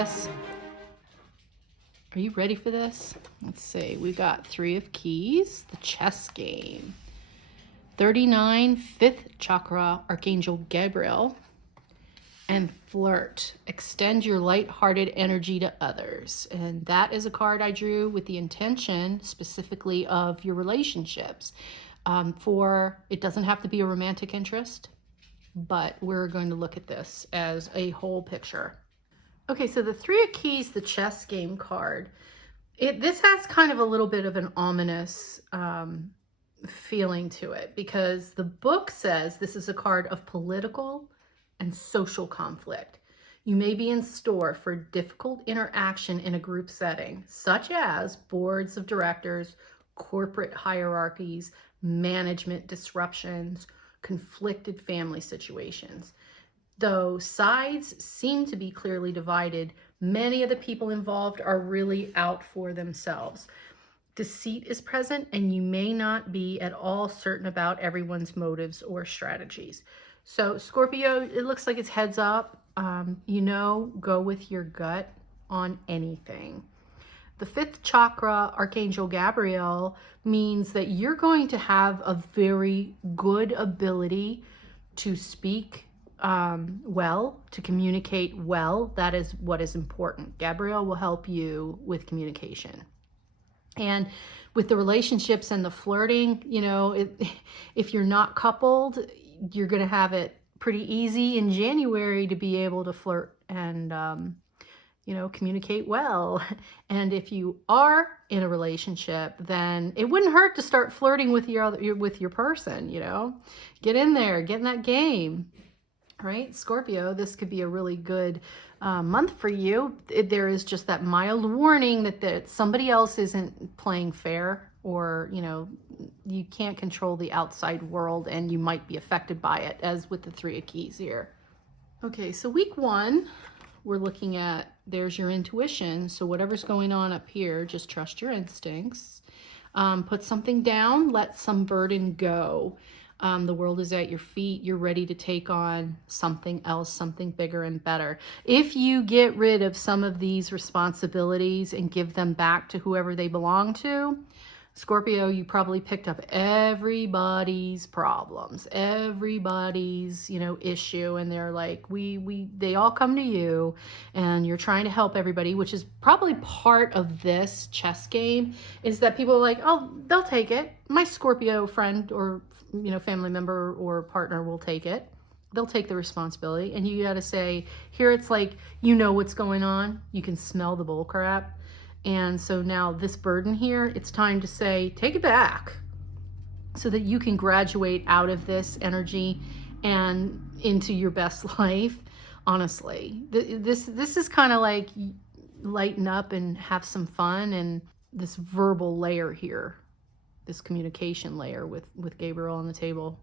this? Are you ready for this? Let's see. We got 3 of Keys, the chess game. 39, 5th chakra, Archangel Gabriel. And Flirt. Extend your light-hearted energy to others. And that is a card I drew with the intention specifically of your relationships. It doesn't have to be a romantic interest, but we're going to look at this as a whole picture. Okay, so the 3 of Keys, the chess game card, this has kind of a little bit of an ominous feeling to it, because the book says this is a card of political and social conflict. You may be in store for difficult interaction in a group setting, such as boards of directors, corporate hierarchies, management disruptions, conflicted family situations. Though sides seem to be clearly divided, many of the people involved are really out for themselves. Deceit is present, and you may not be at all certain about everyone's motives or strategies. So Scorpio, it looks like it's heads up. Go with your gut on anything. The 5th chakra, Archangel Gabriel, means that you're going to have a very good ability to speak well, to communicate well. That is what is important. Gabriel will help you with communication. And with the relationships and the flirting, if you're not coupled, you're going to have it pretty easy in January to be able to flirt and, communicate well. And if you are in a relationship, then it wouldn't hurt to start flirting with your person, Get in there, get in that game. Right, Scorpio, this could be a really good month for you. There is just that mild warning that somebody else isn't playing fair, or, you can't control the outside world and you might be affected by it, as with the 3 of Keys here. Okay, so week 1, we're looking at, there's your intuition. So whatever's going on up here, just trust your instincts. Put something down, let some burden go. The world is at your feet. You're ready to take on something else, something bigger and better. If you get rid of some of these responsibilities and give them back to whoever they belong to, Scorpio, you probably picked up everybody's problems, everybody's, issue, and they're like, they all come to you, and you're trying to help everybody, which is probably part of this chess game, is that people are like, oh, they'll take it. My Scorpio friend or, family member or partner will take it. They'll take the responsibility, and you got to say, here it's like, what's going on. You can smell the bull crap. And so now this burden here, it's time to say, take it back, so that you can graduate out of this energy and into your best life. Honestly, this is kind of like lighten up and have some fun. And this verbal layer here, this communication layer with Gabriel on the table.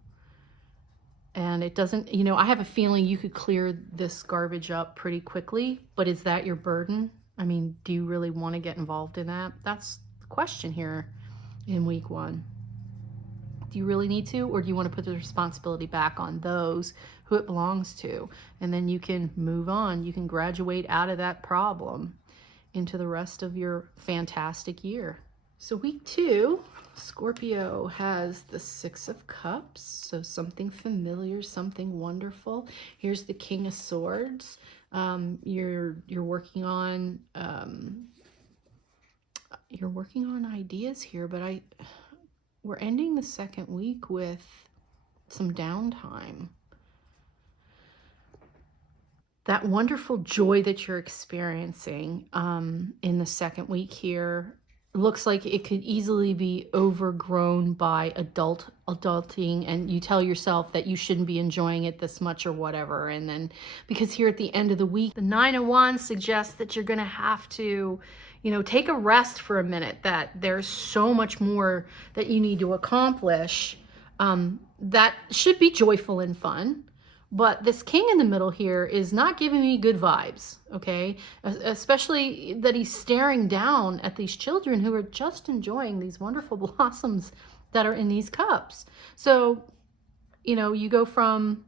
And it doesn't, I have a feeling you could clear this garbage up pretty quickly, but is that your burden? I mean, do you really want to get involved in that? That's the question here in week 1. Do you really need to, or do you want to put the responsibility back on those who it belongs to? And then you can move on. You can graduate out of that problem into the rest of your fantastic year. So week 2, Scorpio has the 6 of Cups. So something familiar, something wonderful. Here's the King of Swords. You're working on ideas here, but we're ending the second week with some downtime. That wonderful joy that you're experiencing in the second week here looks like it could easily be overgrown by adulting, and you tell yourself that you shouldn't be enjoying it this much or whatever. And then, because here at the end of the week, the 9 of Wands suggests that you're going to have to, take a rest for a minute, that there's so much more that you need to accomplish that should be joyful and fun. But this king in the middle here is not giving me good vibes, okay? Especially that he's staring down at these children who are just enjoying these wonderful blossoms that are in these cups. So, you go from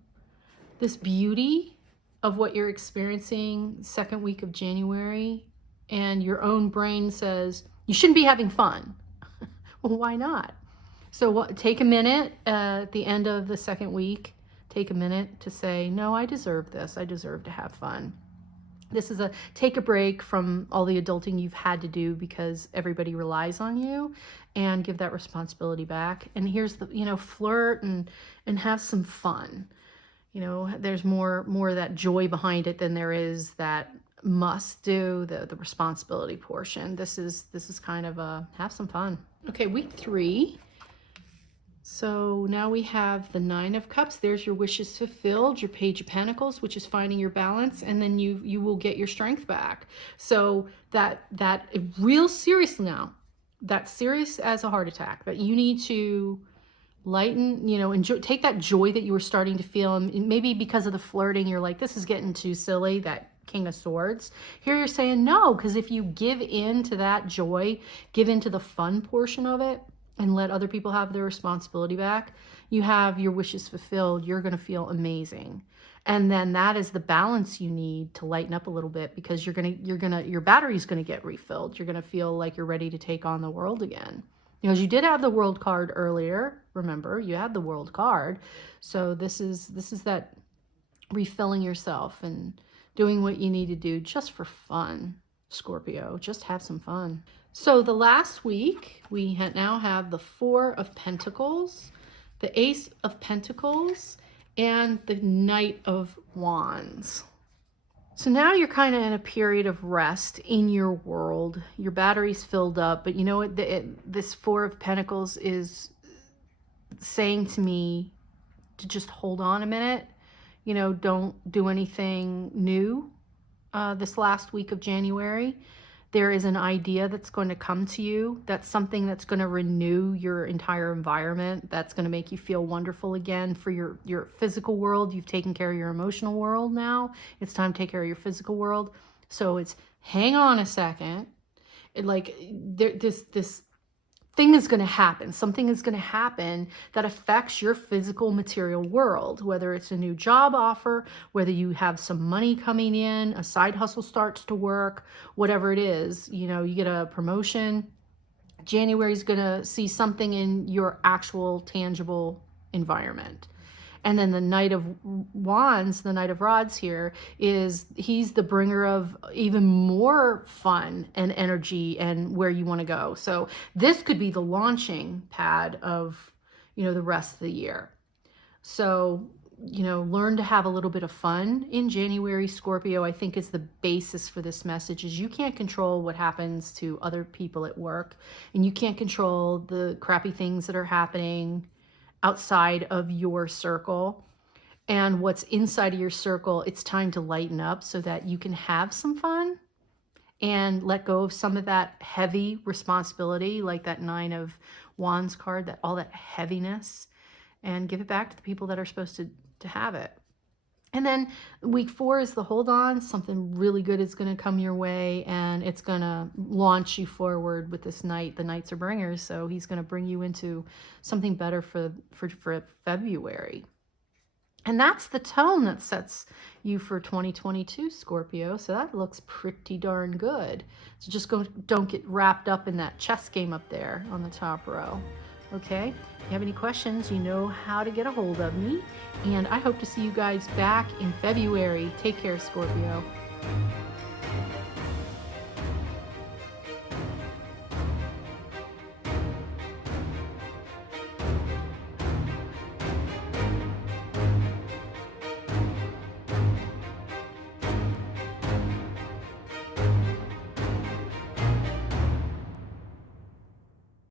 this beauty of what you're experiencing second week of January, and your own brain says, you shouldn't be having fun. Well, why not? So take a minute at the end of the second week, take a minute to say, no, I deserve this. I deserve to have fun. This is take a break from all the adulting you've had to do because everybody relies on you, and give that responsibility back. And here's the, flirt and have some fun. There's more of that joy behind it than there is that must do, the responsibility portion. This is kind of a have some fun. Okay, week 3. So now we have the 9 of Cups. There's your wishes fulfilled, your Page of Pentacles, which is finding your balance, and then you will get your strength back. So that real serious now. That's serious as a heart attack. But you need to lighten, enjoy, take that joy that you were starting to feel, and maybe because of the flirting, you're like, this is getting too silly, that King of Swords. Here you're saying no, because if you give in to that joy, give into the fun portion of it, and let other people have their responsibility back, you have your wishes fulfilled. You're going to feel amazing. And then that is the balance you need to lighten up a little bit, because your battery's going to get refilled. You're going to feel like you're ready to take on the world again. Because you did have the World card earlier. Remember, you had the World card. So this is that refilling yourself and doing what you need to do just for fun, Scorpio. Just have some fun. So the last week, we now have the 4 of Pentacles, the Ace of Pentacles, and the Knight of Wands. So now you're kind of in a period of rest in your world. Your battery's filled up, but you know what? This 4 of Pentacles is saying to me to just hold on a minute. Don't do anything new this last week of January. There is an idea that's going to come to you. That's something that's going to renew your entire environment. That's going to make you feel wonderful again for your physical world. You've taken care of your emotional world now. It's time to take care of your physical world. So it's hang on a second. This thing is going to happen. Something is going to happen that affects your physical material world, whether it's a new job offer, whether you have some money coming in, a side hustle starts to work, whatever it is, you get a promotion. January is going to see something in your actual tangible environment. And then the Knight of Wands, the Knight of Rods here, he's the bringer of even more fun and energy and where you want to go. So this could be the launching pad of, the rest of the year. So, learn to have a little bit of fun in January, Scorpio. I think is the basis for this message. Is you can't control what happens to other people at work, and you can't control the crappy things that are happening outside of your circle. And what's inside of your circle, it's time to lighten up so that you can have some fun and let go of some of that heavy responsibility, like that 9 of Wands card, all that heaviness, and give it back to the people that are supposed to have it. And then week 4 is the hold on. Something really good is going to come your way, and it's going to launch you forward with this Knight. The Knights are bringers, so he's going to bring you into something better for February. And that's the tone that sets you for 2022, Scorpio. So that looks pretty darn good. So just don't get wrapped up in that chess game up there on the top row. Okay, if you have any questions, you know how to get a hold of me. And I hope to see you guys back in February. Take care, Scorpio.